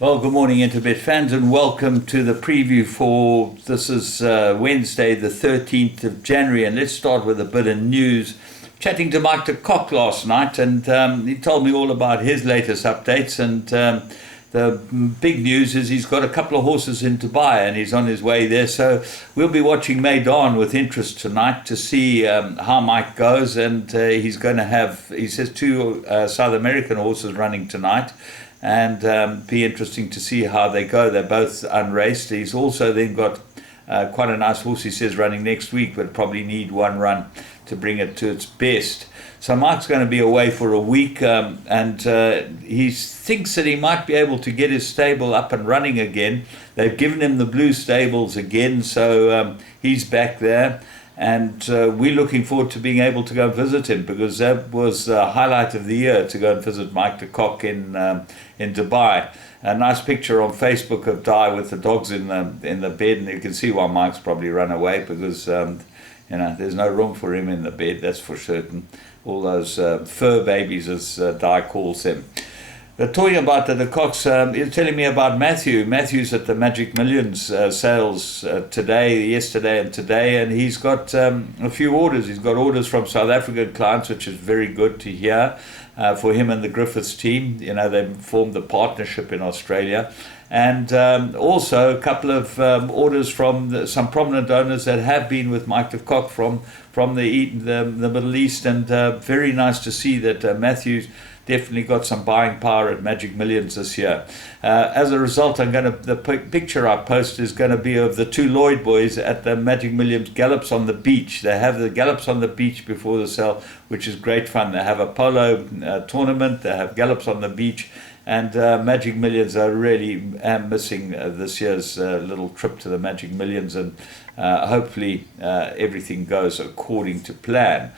Well, good morning, Interbet fans, and welcome to the preview for this is Wednesday, the 13th of January. And let's start with a bit of news. Chatting to Mike de Kock last night, and he told me all about his latest updates. And the big news is he's got a couple of horses in Dubai, and he's on his way there. So we'll be watching Maidan with interest tonight to see how Mike goes. And he's going to have, he says, two South American horses running tonight. And be interesting to see how they go. They're both unraced. He's also then got quite a nice horse, he says, running next week, but probably need one run to bring it to its best. So Mike's going to be away for a week, and he thinks that he might be able to get his stable up and running again. They've given him the blue stables again, so he's back there. And we're looking forward to being able to go visit him, because that was the highlight of the year, to go and visit Mike de Kock in Dubai. A nice picture on Facebook of Di with the dogs in the bed, and you can see why Mike's probably run away, because there's no room for him in the bed, that's for certain. All those fur babies, as Di calls them. But talking about the Cocks, you're telling me about Matthew. Matthew's at the Magic Millions sales yesterday and today, and he's got a few orders. He's got orders from South African clients, which is very good to hear for him and the Griffiths team. You know, they formed the partnership in Australia. And also a couple of orders from some prominent owners that have been with Mike de Kock from the Middle East. And very nice to see that Matthew's definitely got some buying power at Magic Millions this year. As a result, the picture I post is going to be of the two Lloyd boys at the Magic Millions Gallops on the Beach. They have the Gallops on the Beach before the sale, which is great fun. They have a polo tournament, they have Gallops on the Beach, and Magic Millions are really missing this year's little trip to the Magic Millions, and hopefully everything goes according to plan.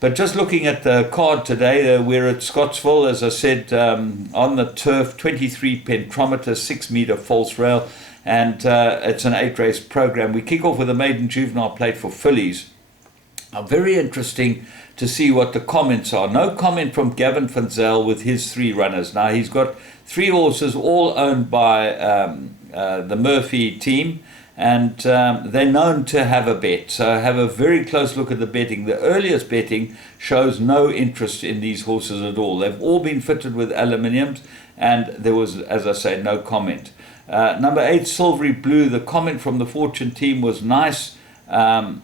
But just looking at the card today, we're at Scottsville, as I said, on the turf, 23 pentrometer, 6 meter false rail, and it's an 8-race program. We kick off with a maiden juvenile plate for fillies. Very interesting to see what the comments are. No comment from Gavin van Zyl with his 3 runners. Now, he's got 3 horses, all owned by the Murphy team, and they're known to have a bet. So have a very close look at the betting. The earliest betting shows no interest in these horses at all. They've all been fitted with aluminiums, and there was, as I say, no comment. Number 8, Silvery Blue, the comment from the Fortune team was nice, and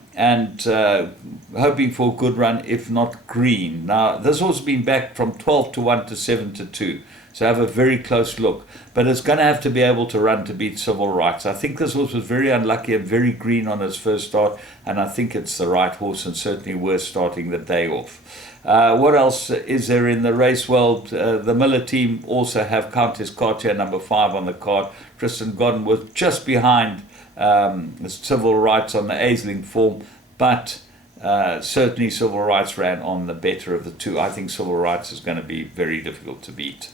hoping for a good run, if not green. Now, this horse has been backed from 12 to 1 to 7 to 2. So have a very close look. But it's going to have to be able to run to beat Civil Rights. I think this horse was very unlucky and very green on his first start, and I think it's the right horse and certainly worth starting the day off. What else is there in the race? Well, the Miller team also have Countess Cartier, number 5 on the card. Tristan Godden was just behind Civil Rights on the Aisling form, but certainly Civil Rights ran on the better of the two. I think Civil Rights is going to be very difficult to beat.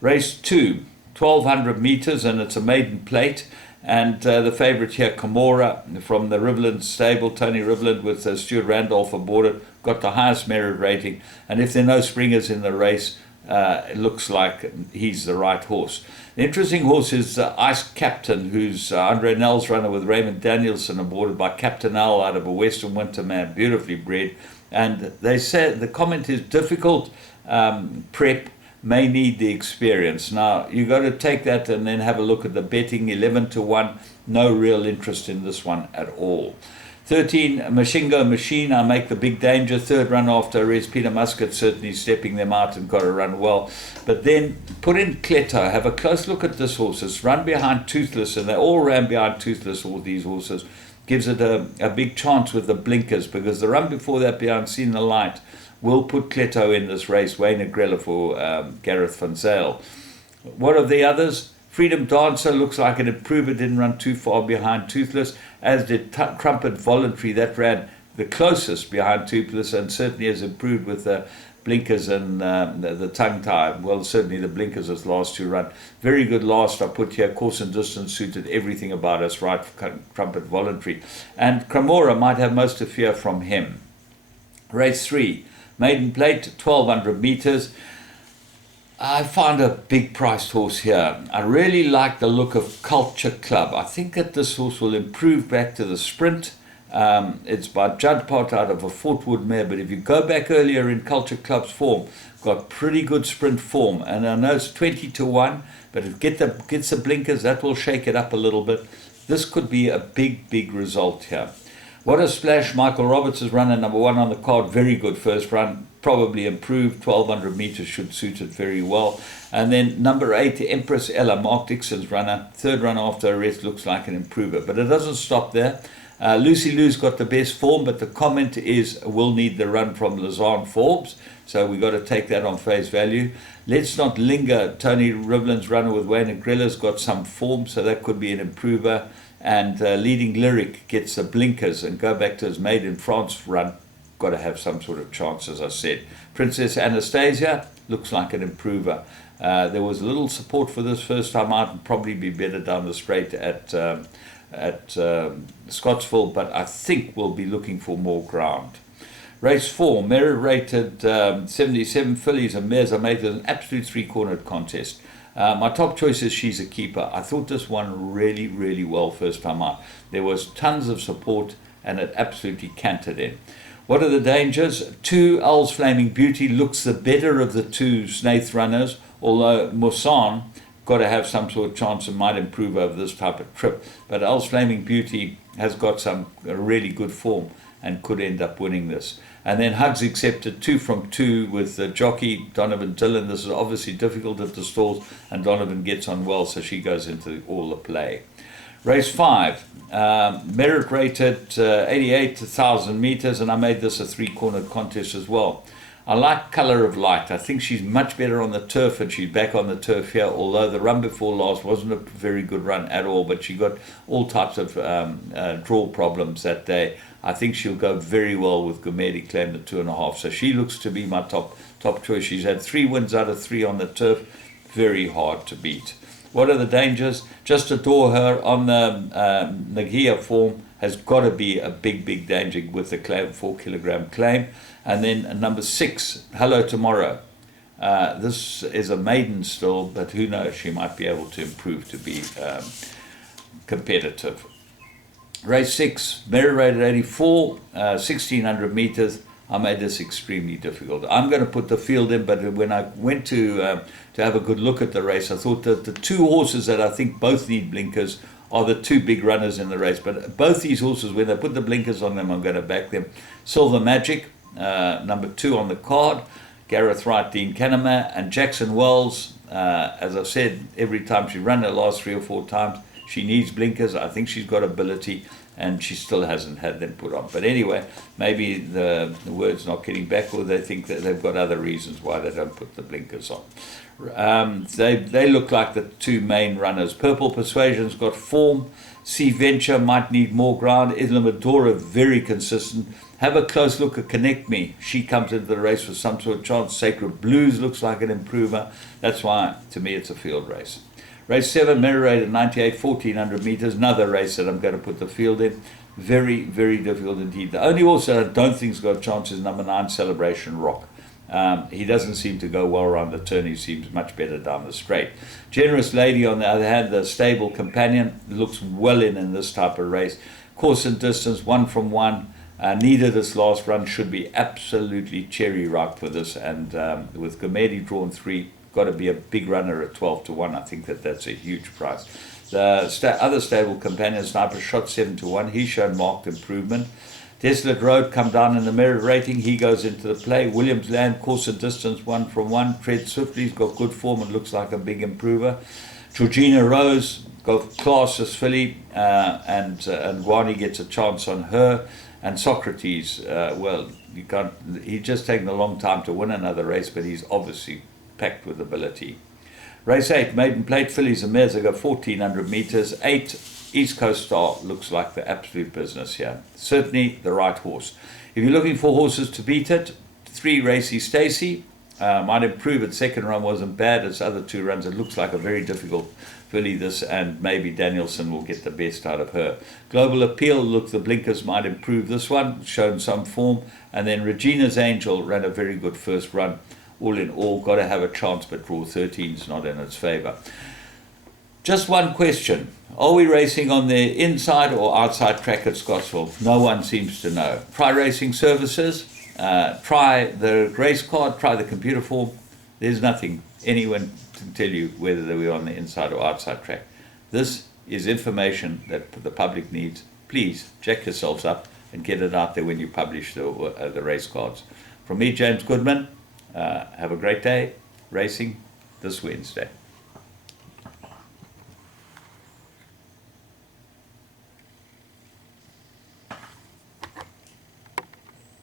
Race 2, 1,200 meters, and it's a maiden plate. And the favorite here, Camora, from the Riveland stable, Tony Riveland, with Stuart Randolph aboard it, got the highest merit rating. And if there are no springers in the race, it looks like he's the right horse. The interesting horse is Ice Captain, who's Andre Nell's runner with Raymond Danielson, aboarded by Captain L out of a Western Winter Man, beautifully bred. And they said the comment is difficult prep, may need the experience. Now, you've got to take that and then have a look at the betting, 11 to 1. No real interest in this one at all. 13, Mashingo Machine, I make the big danger. 3rd run after arrest. Peter Muscat certainly stepping them out and got to run well. But then put in Cleto. Have a close look at this horse. It's run behind Toothless, and they all ran behind Toothless, all these horses. Gives it a big chance with the blinkers, because the run before that behind Seen the Light will put Cleto in this race. Wayne Agrella for Gareth van Zyl. What are the others? Freedom Dancer looks like an improver, didn't run too far behind Toothless, as did Trumpet Voluntary, that ran the closest behind Toothless and certainly has improved with the blinkers and the tongue tie. Well, certainly the blinkers as last 2 run. Very good last I put here. Course and distance suited everything about us right for Trumpet Voluntary. And Cremora might have most to fear from him. Race 3, maiden plate, 1,200 meters. I found a big priced horse here. I really like the look of Culture Club. I think that this horse will improve back to the sprint. It's by Judd Pot out of a Fort Wood mare, but if you go back earlier in Culture Club's form, got pretty good sprint form. And I know it's 20-1, but if it gets the blinkers, that will shake it up a little bit. This could be a big result here. What a Splash. Michael Roberts is running number 1 on the card. Very good first run. Probably improved. 1200 meters should suit it very well. And then number 8, Empress Ella, Mark Dixon's runner. Third run after a rest, looks like an improver. But it doesn't stop there. Lucy Lou's got the best form, but the comment is we'll need the run from Lazarne Forbes. So we've got to take that on face value. Let's not linger. Tony Rivlin's runner with Wayne and Grella's got some form, so that could be an improver. And Leading Lyric gets the blinkers and go back to his Made in France run. Got to have some sort of chance, as I said. Princess Anastasia looks like an improver. There was a little support for this first time out, and probably be better down the straight at Scottsville, but I think we'll be looking for more ground. Race 4, merit rated 77 fillies and mares. I made it an absolute three-cornered contest. My top choice is She's a Keeper. I thought this one really well first time out. There was tons of support and it absolutely cantered in. What are the dangers? 2, Owl's Flaming Beauty looks the better of the 2 Snaith runners, although Moussan got to have some sort of chance and might improve over this type of trip. But Owl's Flaming Beauty has got some really good form and could end up winning this. And then Hugs Accepted, 2 from 2 with the jockey Donovan Dillon. This is obviously difficult at the stalls, and Donovan gets on well, so she goes into all the play. Race 5, merit rated 88,000 meters, and I made this a three-cornered contest as well. I like Colour of Light. I think she's much better on the turf, and she's back on the turf here, although the run before last wasn't a very good run at all, but she got all types of draw problems that day. I think she'll go very well with Gumedi Claim the 2.5, so she looks to be my top choice. She's had 3 wins out of 3 on the turf. Very hard to beat. What are the dangers? Just Adore Her on the Nagia form has got to be a big danger with the claim, 4 kilogram claim. And then number 6, Hello Tomorrow. This is a maiden still, but who knows, she might be able to improve to be competitive. Race 6, merit rated 84, 1600 meters. I made this extremely difficult. I'm going to put the field in, but when I went to have a good look at the race, I thought that the 2 horses that I think both need blinkers are the 2 big runners in the race. But both these horses, when they put the blinkers on them, I'm going to back them. Silver Magic, number 2 on the card, Gareth Wright, Dean Canema, and Jackson Wells. As I've said, every time she ran the last 3 or 4 times, she needs blinkers. I think she's got ability, and she still hasn't had them put on. But anyway, maybe the word's not getting back, or they think that they've got other reasons why they don't put the blinkers on. They look like the 2 main runners. Purple Persuasion's got form. Sea Venture might need more ground. Islamodora very consistent. Have a close look at Connect Me. She comes into the race with some sort of chance. Sacred Blues looks like an improver. That's why, to me, it's a field race. Race 7, merit rated 98, 1400 meters. Another race that I'm going to put the field in. Very difficult indeed. The only horse that I don't think's got a chance is number 9, Celebration Rock. He doesn't seem to go well around the turn. He seems much better down the straight. Generous Lady, on the other hand, the stable companion, looks well in this type of race. Course and distance, 1 from 1. Needed this last run, should be absolutely cherry ripe for this. And with Gumedi drawn 3, got to be a big runner at 12-1. I think that's a huge price. The other stable companion, Sniper Shot, 7-1. He's shown marked improvement. Desolate Road come down in the merit rating. He goes into the play. Williams Land, course and distance, 1 from 1. Tread Swiftly, he's got good form and looks like a big improver. Georgina Rose, got class as filly, and Guani gets a chance on her. And Socrates, well, you can't. He's just taken a long time to win another race, but he's obviously packed with ability. Race 8, Maiden Plate fillies and mares. They go 1400 meters. 8, East Coast Star looks like the absolute business here. Certainly the right horse. If you're looking for horses to beat it, 3, Racy Stacey. Might improve. Its second run wasn't bad. Its other 2 runs, it looks like a very difficult filly, this, and maybe Danielson will get the best out of her. Global Appeal, look, the blinkers might improve this one, shown some form. And then Regina's Angel ran a very good first run all in all, got to have a chance, but draw 13 is not in its favour. Just one question. Are we racing on the inside or outside track at Scottsville? No one seems to know. Try Racing Services. Try the race card. Try the computer form. There's nothing anyone can tell you whether we're on the inside or outside track. This is information that the public needs. Please check yourselves up and get it out there when you publish the race cards. From me, James Goodman, have a great day racing this Wednesday.